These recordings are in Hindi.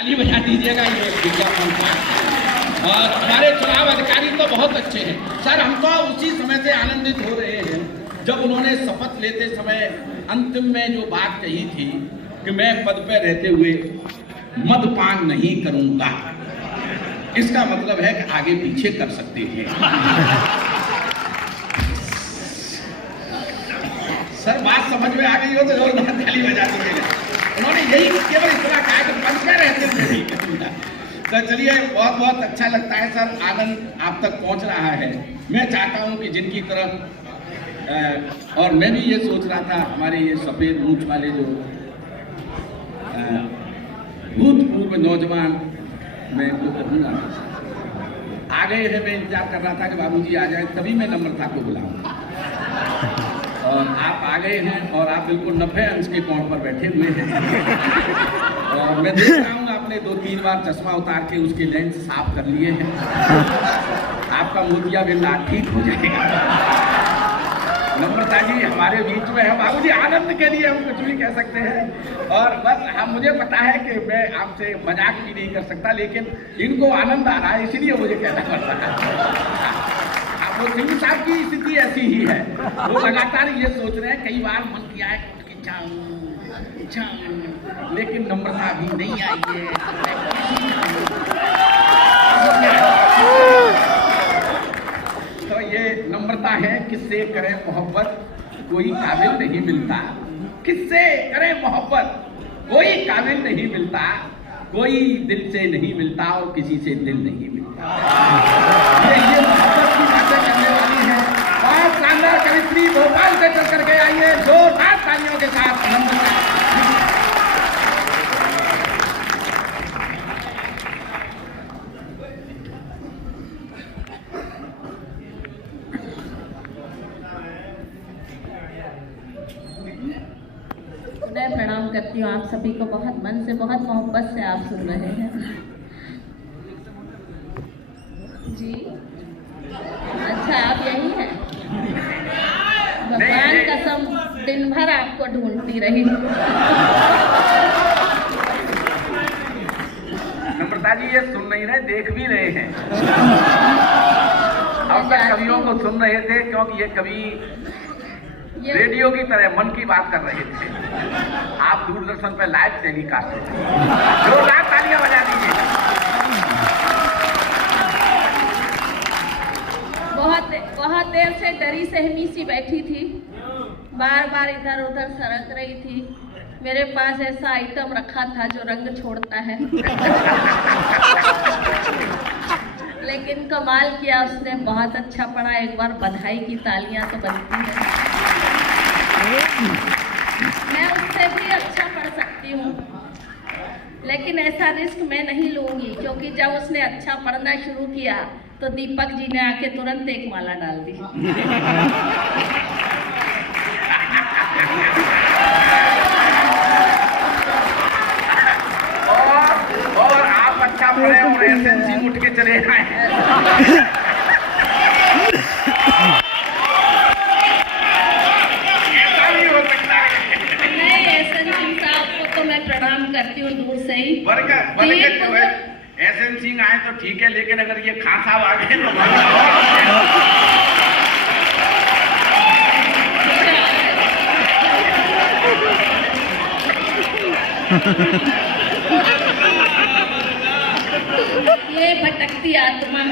ताली बजा दीजिएगा ये विज्ञापन का। और हमारे चुनाव अधिकारी तो बहुत अच्छे हैं सर। हम तो उसी समय से आनंदित हो रहे हैं जब उन्होंने शपथ लेते समय अंतिम में जो बात कही थी कि मैं पद पर रहते हुए मदपान नहीं करूंगा। इसका मतलब है कि आगे पीछे कर सकते हैं। सर बात समझ में आ गई हो तो जोरदार ताली बजा दीजिएगा। उन्होंने यही केवल इतना कहा कि पद पर रहते हुए नहीं करूंगा। तो चलिए बहुत बहुत अच्छा लगता है सर, आनंद आप तक पहुंच रहा है। मैं चाहता हूं कि जिनकी तरफ और मैं भी ये सोच रहा था, हमारे ये सफेद मूंछ वाले जो भूतपूर्व नौजवान, मैं इनको कहूँगा आ गए हैं। मैं इंतजार कर रहा था कि बाबूजी आ जाए, तभी मैं नम्रता को बुलाऊंगा। और आप आ गए हैं और आप बिल्कुल 90 अंश के कोण पर बैठे हुए हैं। और मैं देख रहा हूँ आपने 2-3 बार चश्मा उतार के उसके लेंस साफ कर लिए हैं। आपका मोतियाबिंद ठीक हो जाएगा। नम्रता जी हमारे बीच में है। बाबूजी आनंद के लिए हम कुछ भी कह सकते हैं। और बस हम, मुझे पता है कि मैं आपसे मजाक भी नहीं कर सकता, लेकिन इनको आनंद आ रहा है इसलिए मुझे कहना पड़ता है। वो सिंह साहब की स्थिति ऐसी ही है, वो लगातार ये सोच रहे हैं, कई बार मन किया है कि जाऊं, लेकिन नम्रता अभी नहीं आई है। तो ये नम्रता है, किससे करें मोहब्बत कोई काबिल नहीं मिलता। किससे करें मोहब्बत कोई काबिल नहीं मिलता। कोई दिल से नहीं मिलता और किसी से दिल नहीं मिलता। ये मोहब्बत की बातें करने वाली है। बहुत शानदार कवित्री भोपाल से चल करके आइए जोरदार तालियों के साथ। मैं प्रणाम करती हूँ आप सभी को, बहुत मन से, बहुत मोहब्बत से आप सुन रहे हैं जी। अच्छा आप यही हैं? भगवान कसम दिन भर आपको ढूंढती रही। नम्रता जी ये सुन नहीं रहे, देख भी रहे हैं। अब तक कवियों को सुन रहे थे क्योंकि ये कवि रेडियो की तरह मन की बात कर रहे थे। आप दूरदर्शन पर लाइव टेलीकास्ट थे। जोरदार तालियां बजा दीजिए। बहुत देर से डरी सहमी सी बैठी थी, बार बार इधर उधर सरक रही थी। मेरे पास ऐसा आइटम रखा था जो रंग छोड़ता है। लेकिन कमाल किया उसने, बहुत अच्छा पढ़ा। एक बार बधाई की तालियां तो बनती है। मैं उससे भी अच्छा पढ़ सकती हूँ, लेकिन ऐसा रिस्क मैं नहीं लूंगी, क्योंकि जब उसने अच्छा पढ़ना शुरू किया तो दीपक जी ने आके तुरंत एक माला डाल दी। और आप अच्छा पढ़े और एसएनसी उठ के चले आए। प्रणाम करती हूँ दूर से ही। एसएन सिंह आए तो ठीक है, लेकिन अगर ये खान साहब आ गए तो ये भटकती आत्मा।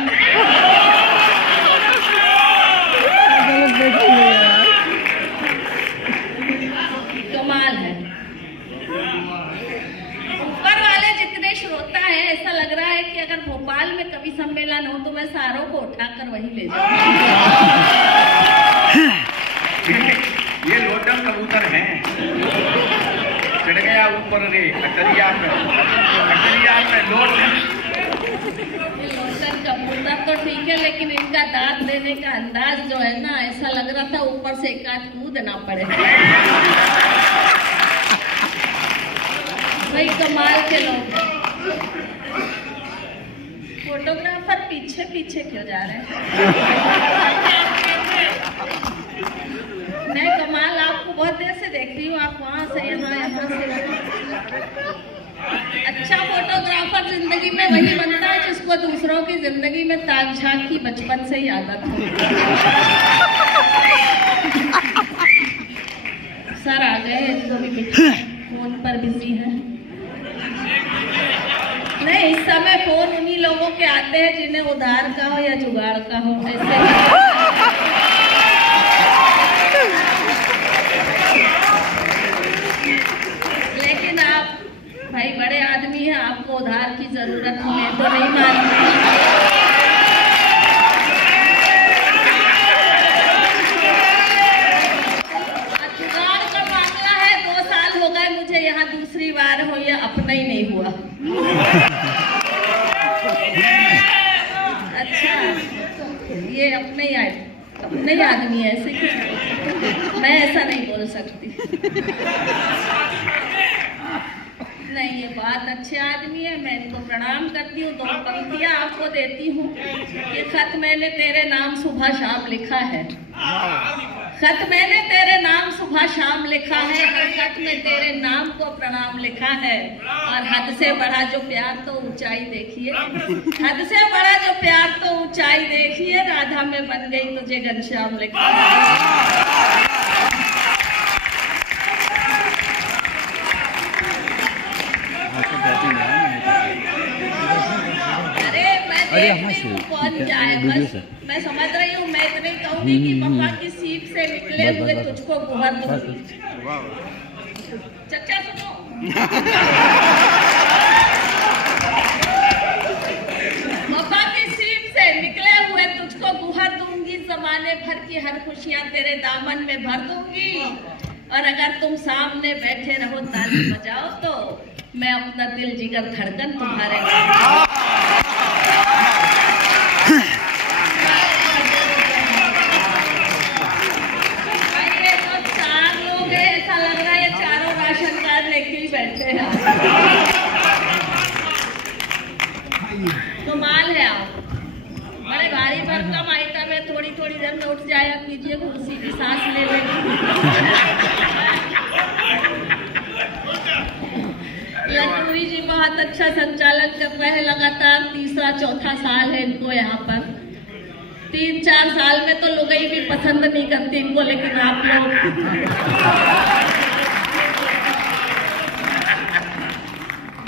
कमाल है। ऊपर वाले जितने श्रोता हैं, ऐसा लग रहा है कि अगर भोपाल में कवि सम्मेलन हो तो मैं सारों को उठाकर वहीं ले जाऊं। ये लोटन कबूतर हैं, चढ़ गया ऊपर रे कटरिया पे लोटन कबूतर तो ठीक है, लेकिन इनका दांत देने का अंदाज जो है ना, ऐसा लग रहा था ऊपर से एक आध कूदना पड़े। भाई कमाल के लोग। फोटोग्राफर पीछे पीछे क्यों जा रहे हैं? मैं कमाल आपको बहुत देर से देख रही हूँ, आप वहाँ से यहाँ से। अच्छा फोटोग्राफ जिंदगी में वही बनता है जिसको दूसरों की जिंदगी में ताक झांक की बचपन से ही आदत हो। सर आ गए, इनको भी फोन पर बिजी है। नहीं, इस समय फोन उन्हीं लोगों के आते हैं जिन्हें उधार का हो या जुगाड़ का हो, ऐसे लेकिन आप भाई बड़े आदमी हैं, आपको उधार की जरूरत है तो नहीं मानते। जुगाड़ का मामला है, 2 साल हो गए मुझे यहाँ, दूसरी बार हो, ये अपना ही नहीं हुआ। अच्छा, ये अपने ही आदमी है, ऐसे कुछ मैं ऐसा नहीं बोल सकती। नहीं, ये बहुत अच्छे आदमी है, मैं इनको प्रणाम करती हूँ। 2 पंक्तियाँ आपको देती हूँ। ये खत मैंने तेरे नाम सुबह शाम लिखा है, खत मैंने तेरे नाम सुबह शाम लिखा है, हर खत में तेरे नाम को प्रणाम लिखा है। और हद से बड़ा जो प्यार तो ऊंचाई देखिए, हद से बड़ा जो प्यार तो ऊंचाई देखिए, राधा में बन गई तुझे घनश्याम लिखा है। कौन जाए, बस मैं समझ रही हूँ। मैं इतनी कहूँगी कि पापा की सीट से निकले हुए तुझको गुहर दूंगी। चचा सुनो, पापा की सीट से निकले हुए तुझको गुहर दूंगी, जमाने भर की हर खुशियाँ तेरे दामन में भर दूंगी। और अगर तुम सामने बैठे रहो ताली बजाओ तो मैं अपना दिल जिगर धड़कन तुम्हारे बैठे हैं। कमाल है आप, बड़े भारी भरकम आइटम है। थोड़ी थोड़ी देर में उठ जाया कीजिए, कुर्सी की सांस ले लेंगे। लटूरी जी बहुत अच्छा संचालन कर रहे हैं, लगातार 3रा-4था साल है इनको यहाँ पर। 3-4 साल में तो लुगाई भी पसंद नहीं करती इनको, लेकिन आप लोग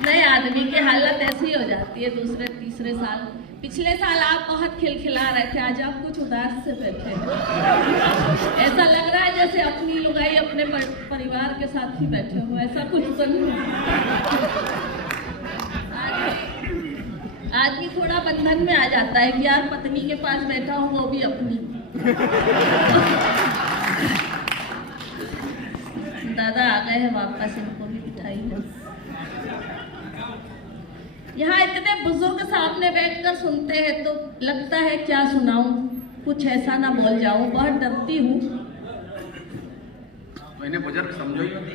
नए आदमी की हालत ऐसी हो जाती है 2-3 साल। पिछले साल आप बहुत खिलखिला रहे थे, आज आप कुछ उदास से बैठे हैं। ऐसा लग रहा है जैसे अपनी लुगाई अपने परिवार के साथ ही बैठे हो, ऐसा कुछ तो नहीं। आदमी थोड़ा बंधन में आ जाता है कि यार पत्नी के पास बैठा हूँ, वो भी अपनी। दादा आ गए हैं वापस, इनको भी बिठाई है। यहाँ इतने बुजुर्ग सामने बैठकर सुनते हैं तो लगता है क्या सुनाऊं, कुछ ऐसा ना बोल जाऊं, बहुत डरती हूँ। तो इन्हें बुजुर्ग समझो ही मत।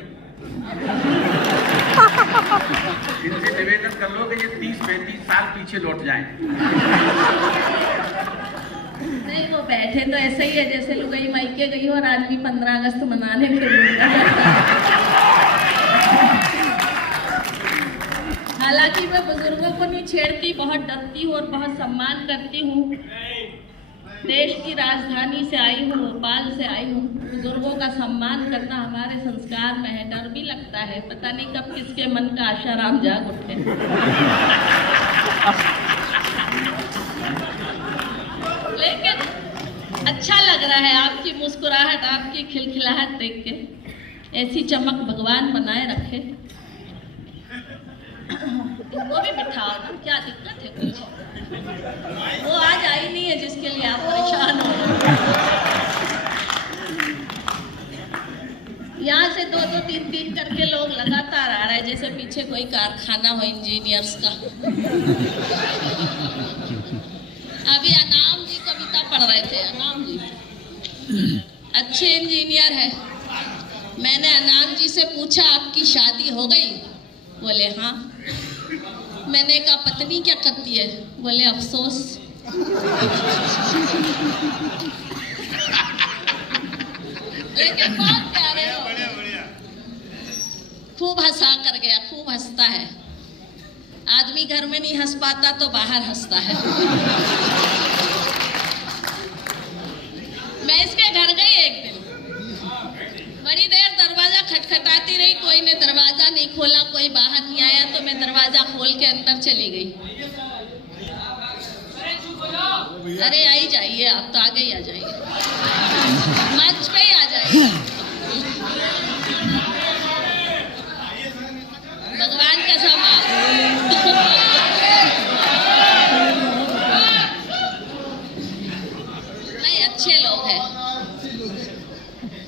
इनसे निवेदन कर लो कि ये 30-35 साल पीछे लौट जाएं। नहीं, वो बैठे तो ऐसे ही है जैसे लुगाई मायके गई और आदमी 15 अगस्त मनाने के लिए। हालांकि मैं बुजुर्गों को नहीं छेड़ती, बहुत डरती हूँ और बहुत सम्मान करती हूँ। देश की राजधानी से आई हूँ, भोपाल से आई हूँ। बुजुर्गों का सम्मान करना हमारे संस्कार में है। डर भी लगता है, पता नहीं कब किसके मन का आशाराम जाग उठे। लेकिन अच्छा लग रहा है आपकी मुस्कुराहट, आपकी खिलखिलाहट देख के। ऐसी चमक भगवान बनाए रखे। वो भी बिठाओ ना, क्या दिक्कत है कुछ? वो आज आई नहीं है जिसके लिए आप परेशान हो। यहाँ से 2-2, 3-3 करके लोग लगातार आ रहे हैं, जैसे पीछे कोई कारखाना हो इंजीनियर्स का। अभी अनाम जी कविता पढ़ रहे थे। अनाम जी अच्छे इंजीनियर है। मैंने अनाम जी से पूछा आपकी शादी हो गई? बोले हाँ। मैंने कहा पत्नी क्या करती है? बोले अफसोस। लेकिन बहुत प्यारे हो, खूब हंसा कर गया, खूब हंसता है। आदमी घर में नहीं हंस पाता तो बाहर हंसता है। मैं इसके घर गई एक दिन, बड़ी देर दरवाजा खटखटाती रही, कोई ने दरवाजा नहीं खोला, कोई बाहर नहीं आया, तो मैं दरवाजा खोल के अंदर चली गई। अरे आई जाइए, आप तो आगे ही आ जाइए, मंच पे ही आ जाइए। भगवान का सवाल। नहीं, अच्छे लोग हैं,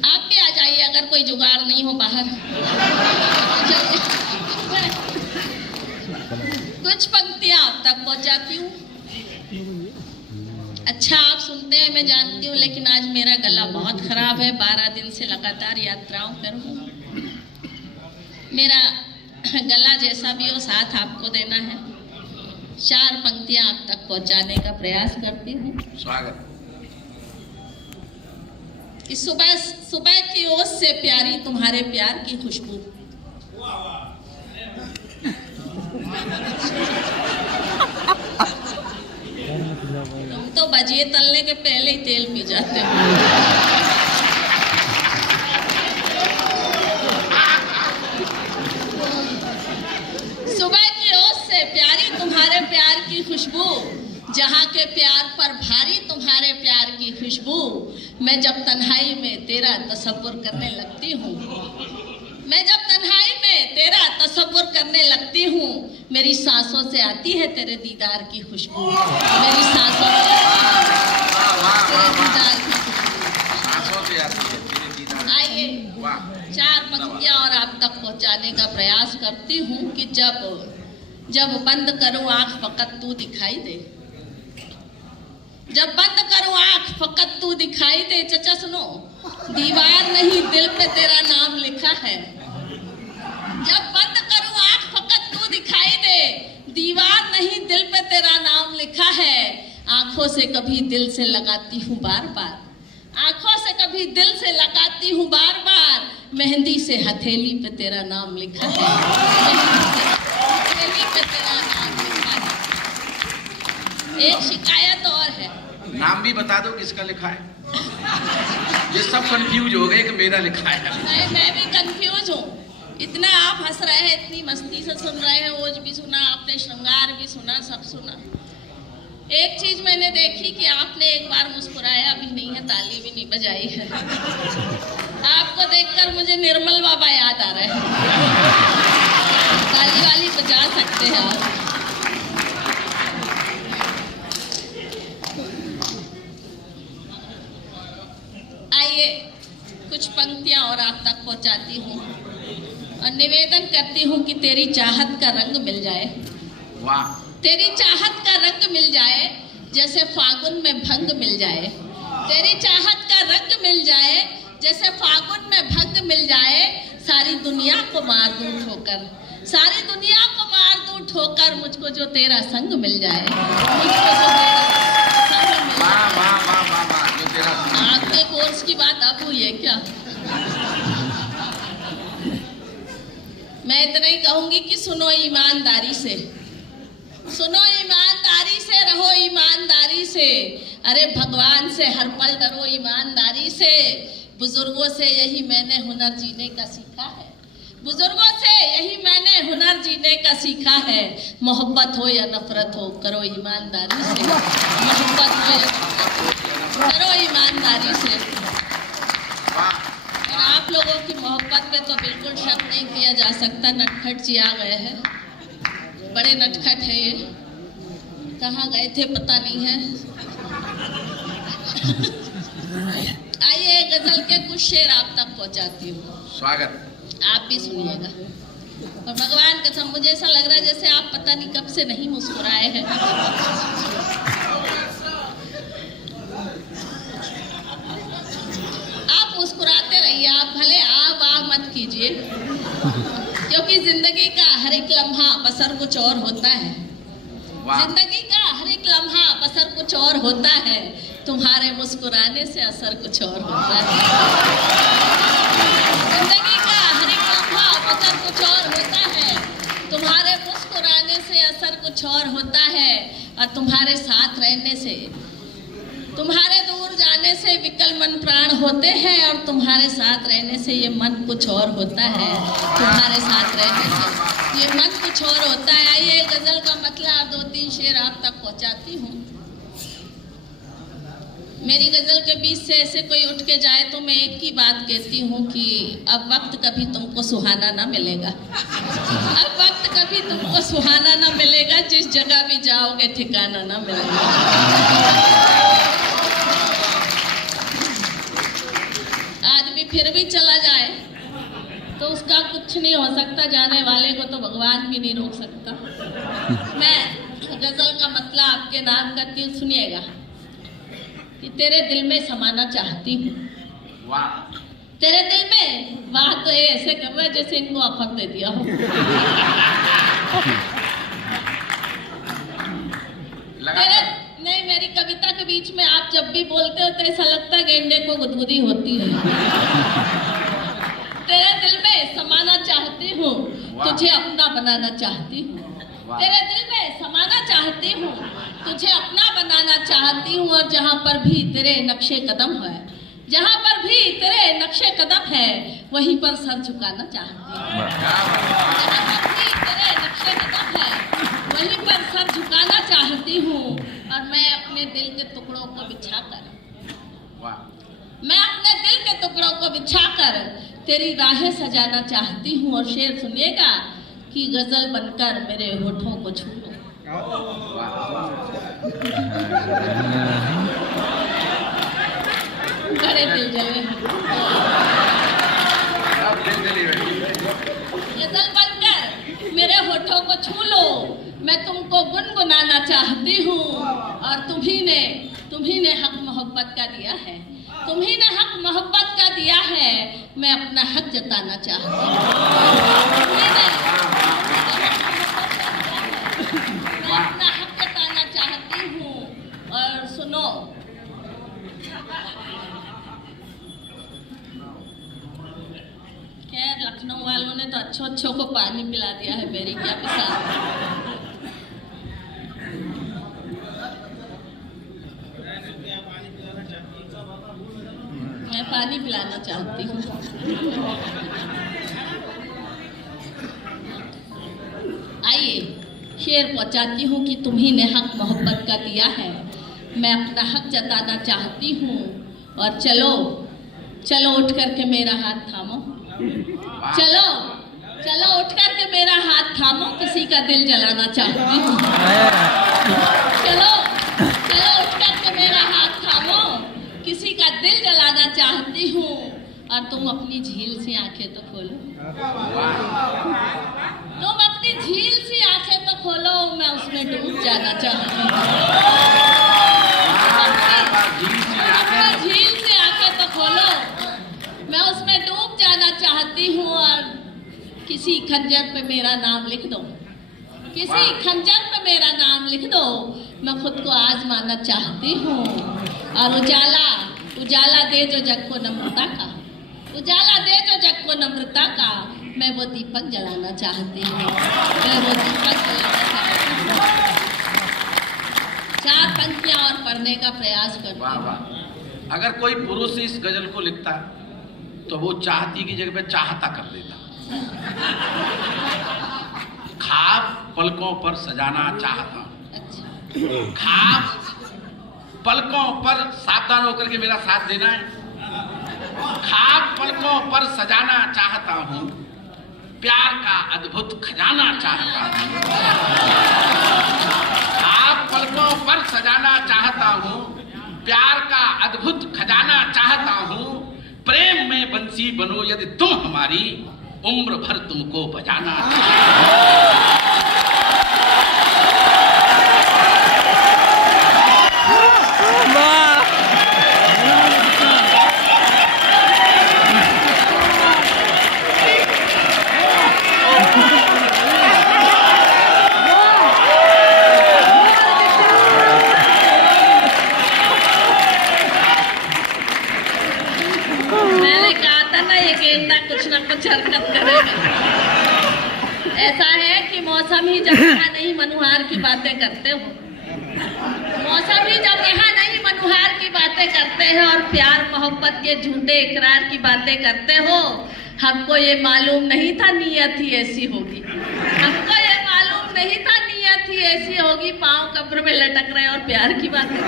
आप भी आ जाइए अगर कोई जुगाड़ नहीं हो बाहर। कुछ पंक्तियां आप तक पहुंचाती हूँ। अच्छा, आप सुनते हैं मैं जानती हूँ, लेकिन आज मेरा गला बहुत खराब है। 12 दिन से लगातार यात्राओं पर हूँ। मेरा गला जैसा भी हो, साथ आपको देना है। 4 पंक्तियां आप तक पहुंचाने का प्रयास करती हूँ। स्वागत। कि सुबह सुबह की ओस से प्यारी तुम्हारे प्यार की खुशबू, तुम तो भजिए तलने के पहले ही तेल पी जाते हो। सुबह की ओस से प्यारी तुम्हारे प्यार की खुशबू, जहाँ के प्यार पर भारी तुम्हारे प्यार की खुशबू। मैं जब तन्हाई में तेरा तसव्वुर करने लगती हूँ, मैं जब तन्हाई में तेरा तसव्वुर करने लगती हूँ, मेरी सांसों से आती है तेरे दीदार की खुशबू। मेरी सांसों से तेरे दीदार की खुशबू। आइए 4 पंक्तियां और आप तक पहुंचाने का प्रयास करती हूँ। कि जब बंद करूँ आंख फकत तू दिखाई दे, जब बंद करूँ आंख फकत तू दिखाई दे। चचा सुनो, दीवार नहीं दिल पे तेरा नाम लिखा है। जब बंद करूँ आंख फकत तू दिखाई दे, दीवार नहीं दिल पे तेरा नाम लिखा है। आंखों से कभी दिल से लगाती हूँ बार बार, आंखों से कभी दिल से लगाती हूँ बार बार। मेहंदी से हथेली पे तेरा नाम लिखा है, हथेली पे तेरा नाम लिखा है। एक शिकायत और है। नाम भी बता दो किसका लिखा है। ये सब कंफ्यूज हो गए कि मेरा लिखा है। मैं भी कंफ्यूज हूँ। इतना आप हंस रहे हैं, इतनी मस्ती से सुन रहे हैं, ओज भी सुना आपने, श्रृंगार भी सुना, सब सुना। एक चीज मैंने देखी कि आपने एक बार मुस्कुराया भी नहीं है, ताली भी नहीं बजाई है। आपको देखकर मुझे निर्मल बाबा याद आ रहे हैं। ताली वाली बजा सकते हैं आप। आइए कुछ पंक्तियां और आप तक पहुंचाती हूँ और निवेदन करती हूँ कि तेरी चाहत का रंग मिल जाए। वाह। तेरी चाहत का रंग मिल जाए, जैसे फागुन में भंग मिल जाए। तेरी चाहत का रंग मिल जाए, जैसे फागुन में भंग मिल जाए। सारी दुनिया को मार दूं ठोकर, सारी दुनिया को मार दूं ठोकर। मुझको जो तेरा संग मिल जाए, मुझको जो तेरा संग मिल जाए। आपके कोर्स की बात अब हुई है क्या? मैं इतना ही कहूंगी कि सुनो ईमानदारी से, सुनो ईमानदारी से, रहो ईमानदारी से। अरे भगवान से हर पल डरो ईमानदारी से। बुजुर्गों से यही मैंने हुनर जीने का सीखा है, बुजुर्गों से यही मैंने हुनर जीने का सीखा है। मोहब्बत हो या नफरत हो, करो ईमानदारी से। मोहब्बत हो या नफरत हो, करो ईमानदारी से। और आप लोगों की मोहब्बत पे तो बिल्कुल शक नहीं किया जा सकता। नटखट जी आ गए हैं, बड़े नटखट है ये। कहाँ गए थे पता नहीं है। आइए गजल के कुछ शेर आप तक पहुंचाती हूँ। स्वागत। आप भी सुनिएगा। और भगवान कसम मुझे ऐसा लग रहा है जैसे आप पता नहीं कब से नहीं मुस्कुराए हैं। आप मुस्कुराते रहिए, आप भले आ वाह मत कीजिए, क्योंकि जिंदगी का हर एक लम्हा बसर कुछ और होता है। जिंदगी का हर एक लम्हा बसर कुछ और होता है। तुम्हारे मुस्कुराने से असर कुछ और होता है। जिंदगी का हर एक लम्हा बसर कुछ और होता है। तुम्हारे मुस्कुराने से कुछ और होता है और तुम्हारे साथ रहने से, तुम्हारे दूर जाने से विकल मन प्राण होते हैं और तुम्हारे साथ रहने से ये मन कुछ और होता है। तुम्हारे साथ रहने से ये मन कुछ और होता है। आइए गजल का मतलब 2-3 शेर आप तक पहुंचाती हूँ। मेरी गजल के बीच से ऐसे कोई उठ के जाए तो मैं एक ही बात कहती हूँ कि अब वक्त कभी तुमको सुहाना ना मिलेगा। अब वक्त कभी तुमको सुहाना ना मिलेगा, जिस जगह भी जाओगे ठिकाना ना मिलेगा। आदमी फिर भी चला जाए तो उसका कुछ नहीं हो सकता, जाने वाले को तो भगवान भी नहीं रोक सकता। मैं गजल का मतलब आपके नाम करती हूँ, सुनिएगा। कि तेरे दिल में समाना चाहती हूँ। वाह। तेरे दिल में, वाह तो ये ऐसे कर रहा है जैसे इनको ऑफर दे दिया हो। तेरे नहीं, मेरी कविता के बीच में आप जब भी बोलते हो तो ऐसा लगता है गेंडे को गुदगुदी होती है। तेरे दिल में समाना चाहती हूँ, तुझे अपना बनाना चाहती हूँ। तेरे दिल में समाना चाहती हूँ, तुझे अपना बनाना चाहती हूँ। और जहाँ पर भी तेरे नक्शे कदम है, जहाँ पर भी तेरे नक्शे कदम है, वहीं पर सर झुकाना चाहती हूँ। जहाँ पर भी तेरे नक्शे कदम है, वहीं पर सर झुकाना चाहती हूँ। और मैं अपने दिल के टुकड़ों को बिछाकर, मैं अपने दिल के टुकड़ों को बिछाकर तेरी राहें सजाना चाहती हूँ। और शेर सुनिएगा कि गजल बनकर मेरे होठों को छू लो। बड़े दिल जले गजल बनकर मेरे होठों को छू लो। मैं तुमको गुनगुनाना चाहती हूँ। और तुम्ही ने हक मोहब्बत का दिया है, तुम्ही ने हक मोहब्बत का दिया है। मैं अपना हक जताना चाहती हूँ। मैं अपना हक जताना चाहती हूँ। और सुनो, खैर लखनऊ वालों ने तो अच्छों को पानी पिला दिया है, मेरी क्या पिसा। मैं पानी पिलाना चाहती हूँ। आइए शेर पहुँचाती हूँ कि तुम्ही ने हक मोहब्बत का दिया है। मैं अपना हक जताना चाहती हूँ। और चलो चलो उठ करके मेरा हाथ थामो, चलो चलो उठ करके मेरा हाथ थामो, किसी का दिल जलाना चाहती हूँ। चलो चलो उठ करके मेरा हाथ थामो, किसी का दिल जलाना चाहती हूँ। और तुम अपनी झील सी आंखें तो खोलो, तुम अपनी झील सी आंखें तो खोलो, मैं उसमें डूब जाना चाहती हूँ। अपनी झील सी आंखें तो खोलो, मैं उसमें डूब जाना चाहती हूँ। और किसी खंजर पे मेरा नाम लिख दो, किसी खंजर पे मेरा नाम लिख दो, मैं खुद को आजमाना चाहती हूँ। और उजाला दे जो जग को नम्रता का, उजाला दे जो जग को नम्रता का, मैं वो दीपक जलाना चाहती हूँ। मैं वो दीपक जलाना चाहती हूँ। 4 पंक्तियाँ और पढ़ने का प्रयास करती हूँ। अगर कोई पुरुष इस गजल को लिखता तो वो चाहती की जगह पे चाहता कर देता। ख्वाब पलकों पर सजाना चाहता, ख्वाब पलकों पर, सावधान होकर के मेरा साथ देना है। ख्वाब पलकों पर सजाना चाहता हूँ, प्यार का अद्भुत खजाना चाहता हूँ। ख्वाब पलकों पर सजाना चाहता हूँ, प्यार का अद्भुत खजाना चाहता हूँ। प्रेम में बंसी बनो यदि तुम हमारी, उम्र भर तुमको बजाना चाहता हूँ। कुछ ना कुछ हरकत करेगा। ऐसा है कि बातें करते हो। मौसमी जब यहाँ नहीं मनुहार की बातें करते हैं और प्यार मोहब्बत के झूठे इकरार की बातें करते हो। हमको ये मालूम नहीं था नीयत ही ऐसी होगी, हमको ये मालूम नहीं था नीयत ही ऐसी होगी। पाँव कब्र में लटक रहे और प्यार की बातें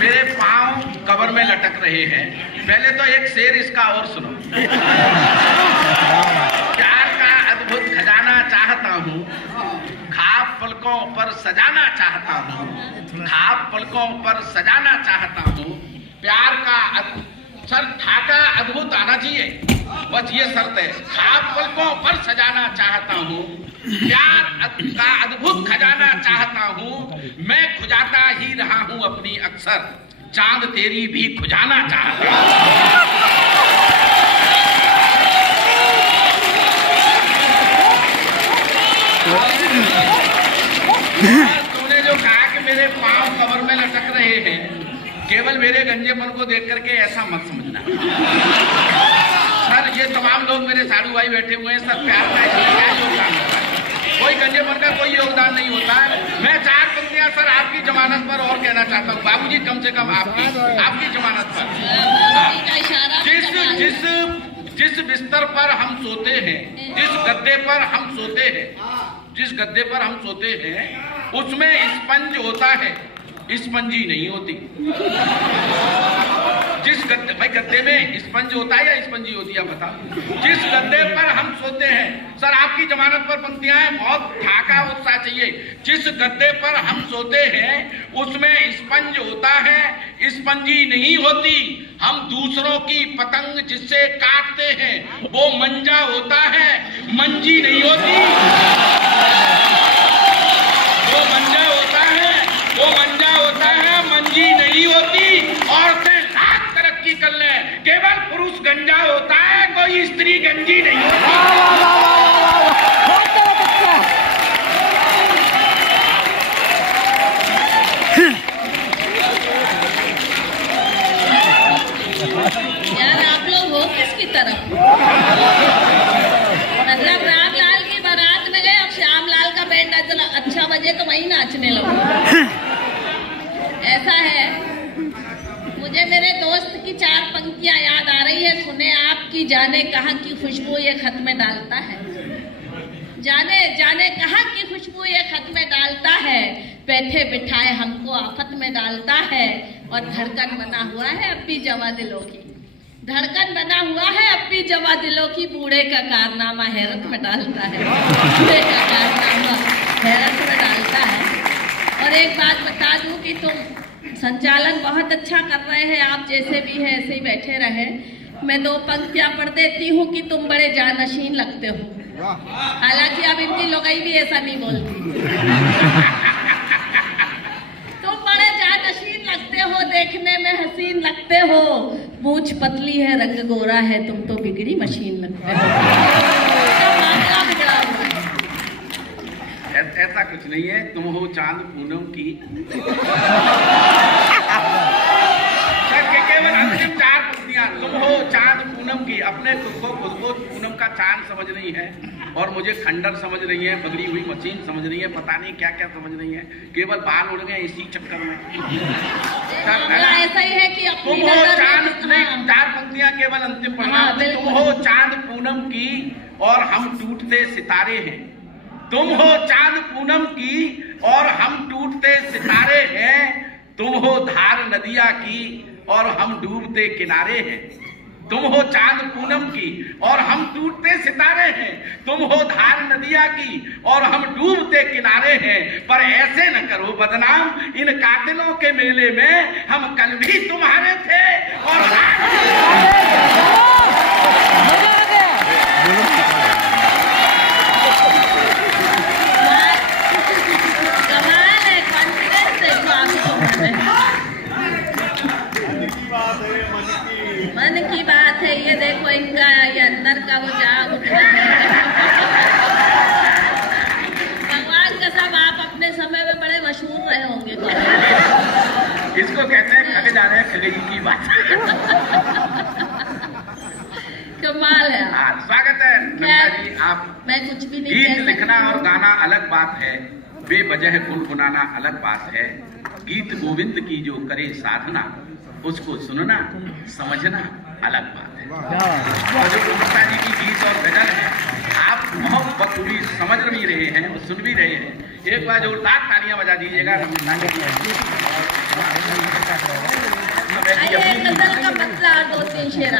मेरे पांव कब्र में लटक रहे हैं। पहले तो एक शेर इसका और सुनो। प्यार का अद्भुत खजाना चाहता हूँ, ख्वाब पलकों पर सजाना चाहता हूँ, ख्वाब पलकों पर सजाना चाहता हूँ। प्यार का सर ठाका अद्भुत आना चाहिए, बस ये शर्त है। ख्वाब पलकों पर सजाना चाहता हूँ, प्यार का अद्भुत खजाना चाहता हूँ। मैं खुजाता ही रहा हूँ अपनी अक्सर, चांद तेरी भी खुजाना चाहता हूँ। तूने जो कहा कि मेरे पांव कब्र में लटक रहे हैं, केवल मेरे गंजेपन को देख करके ऐसा मत समझना। सर ये तमाम लोग मेरे साधु भाई बैठे हुए हैं, सर प्यार का इसमें क्या योगदान होता है? कोई गंजेपन का कोई योगदान नहीं होता है। मैं 4 पंक्तियां सर आपकी जमानत पर और कहना चाहता हूँ बाबूजी, कम से कम आपकी जमानत पर। जिस बिस्तर पर हम सोते हैं, जिस गद्दे पर हम सोते हैं, जिस गद्दे पर हम सोते हैं, उसमें स्पंज होता है, स्पंजी नहीं होती। जिस गद्दे, भाई गद्दे में स्पंज होता है या स्पंजी होती है बता। जिस गद्दे पर हम सोते हैं, सर आपकी जमानत पर पंक्तियां हैं, बहुत ठाका उत्साह चाहिए। जिस गद्दे पर हम सोते हैं उसमें स्पंज होता है, स्पंजी नहीं होती। हम दूसरों की पतंग जिससे काटते हैं वो मंजा होता है, मंजी नहीं होती। वो मंजा होता है, वो मंजा होता है, मंजी नहीं होती। औरतें लाख तरक्की कर ले, केवल पुरुष गंजा होता है, कोई स्त्री गंजी नहीं होती। यार आप लोग हो किसकी तरफ? मतलब रामलाल की बारात में गए, अब श्यामलाल का बैंड अच्छा बजे तो वही नाचने लगो। ऐसा है। मुझे मेरे दोस्त की 4 पंक्तियां याद आ रही है, सुने आपकी। जाने कहाँ की खुशबू ये खत में डालता है, जाने जाने कहाँ की खुशबू ये खत में डालता है। बैठे बिठाए हमको आफत में डालता है। और धड़कन बना हुआ है अब भी जवा दिलों की, धड़कन बना हुआ है अब भी जवा दिलों की। बूढ़े का कारनामा हैरत में डालता है, बूढ़े का कारनामा हैरत में डालता है। और एक बात बता दूं कि तुम संचालन बहुत अच्छा कर रहे हैं, आप जैसे भी हैं ऐसे ही बैठे रहे। मैं 2 पंक्तियां पढ़ देती हूँ कि तुम बड़े जानशीन लगते हो। हालांकि अब इनकी लोगाई भी ऐसा नहीं बोलती। तुम बड़े जानशीन लगते हो, देखने में हसीन लगते हो। पूंछ पतली है, रंग गोरा है, तुम तो बिगड़ी मशीन लगते हो। ऐसा कुछ नहीं है, तुम हो चांद पूनम की। केवल अंतिम 4 पंक्तियां, तुम हो चांद पूनम की। अपने खुद को पूनम का चांद समझ रही है और मुझे खंडर समझ रही है, पगड़ी हुई मशीन समझ रही है, पता नहीं क्या क्या समझ रही है। केवल बाल उड़ गए इसी चक्कर में। ऐसा ही है कि तुम हो चांद, 4 पंक्तियां केवल अंतिम पढ़ना। तुम हो चांद पूनम की और हम टूटते सितारे हैं। तुम हो चांद पूनम की और हम टूटते सितारे हैं। तुम हो धार नदिया की और हम डूबते किनारे हैं। तुम हो चांद पूनम की और हम टूटते सितारे हैं। तुम हो धार नदिया की और हम डूबते किनारे हैं। पर ऐसे न करो बदनाम इन कातिलों के मेले में, हम कल भी तुम्हारे थे और मन की बात है। ये देखो इनका ये अंदर का वो जाग उठा है। भगवान का सब आप अपने समय में बड़े मशहूर रहे होंगे। इसको कहते हैं खगे जा रहे हैं गई की बात। कमाल है। हाँ, स्वागत है नंदा जी। आप मैं कुछ भी नहीं गीत कह लिखना सकती। और गाना अलग बात है, बेवजह गुनगुनाना अलग बात है। गीत गोविंद की जो करे साधना, उसको सुनना समझना अलग बात है। और जो नंदा जी की गीत और गजल है, आप बहुत बखूबी समझ भी रहे हैं और सुन भी रहे हैं। एक बार जोरदार तालियां बजा दीजिएगा नंदा के लिए। आइए गजल का मतला 2-3 शेरा।